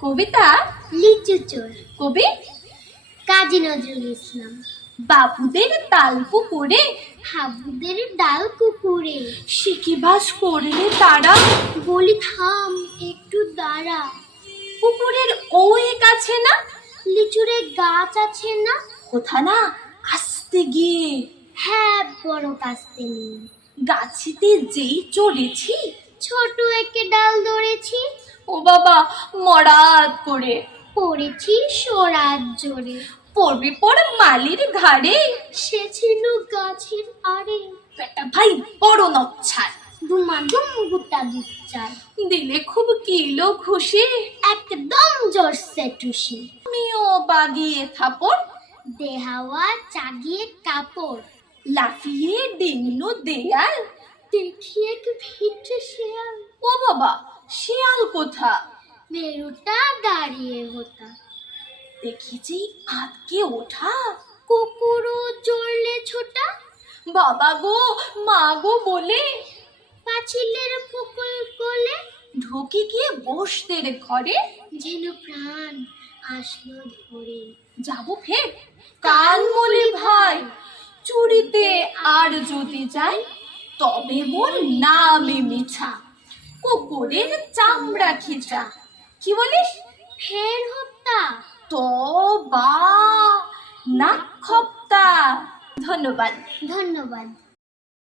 কবিতা লিচু চোর, কবি কাজী নজরুল ইসলাম। বাবুদের তাল পুকুরে হাবুদের ডাল কুকুরে, সে কি বাস করলে তারা। বলি থাম একটু দাঁড়া, পুকুরের ওই কাছে না লিচুরে গাছ আছে না? কোথা না আসতে গিয়ে হ্যাঁ বড় কাস্তে নিয়ে, গাছিতে যেই চড়েছি ছোট একে ডাল ধরেছি, ও বাবা মরাত করে পড়েছি সরাত জোরে। পড়বি পড় মালির ঘাড়ে, সে ছিল গাছের আড়ে, বেটা ভাই বড় নচ্ছার, দুমাদুম গুটা দুচ্চার, দিলে খুব কিলো খুশি। একদম জোরসে টুসি, আমিও বাগিয়ে থাপড়, দেহাওয়া চাগিয়ে কাপড়, লাফিয়ে ডিঙলো দেয়াল। দেখি এক ভিটে শেয়াল, ও বাবা শিয়াল কোথা, মেরুটা দাঁড়িয়ে হতা, দেখেছি আটকে ওঠা। কুকুরও জড়লে ছোটা, বাবা গো মা গো বলে পাঁচিলের ফকল কোলে, ঢুকে গিয়ে বসতে রে ঘরে। যেন প্রাণ আসলো ধরে, যাবো ফের কাল মলি ভাই, চুরিতে আর যদি যাই তবে মোর নামে মিছা, কুকুরের চামড়া খিচা। কি বলিস? ফের হত্যা। তো বা না খপ্তা। ধন্যবাদ। ধন্যবাদ।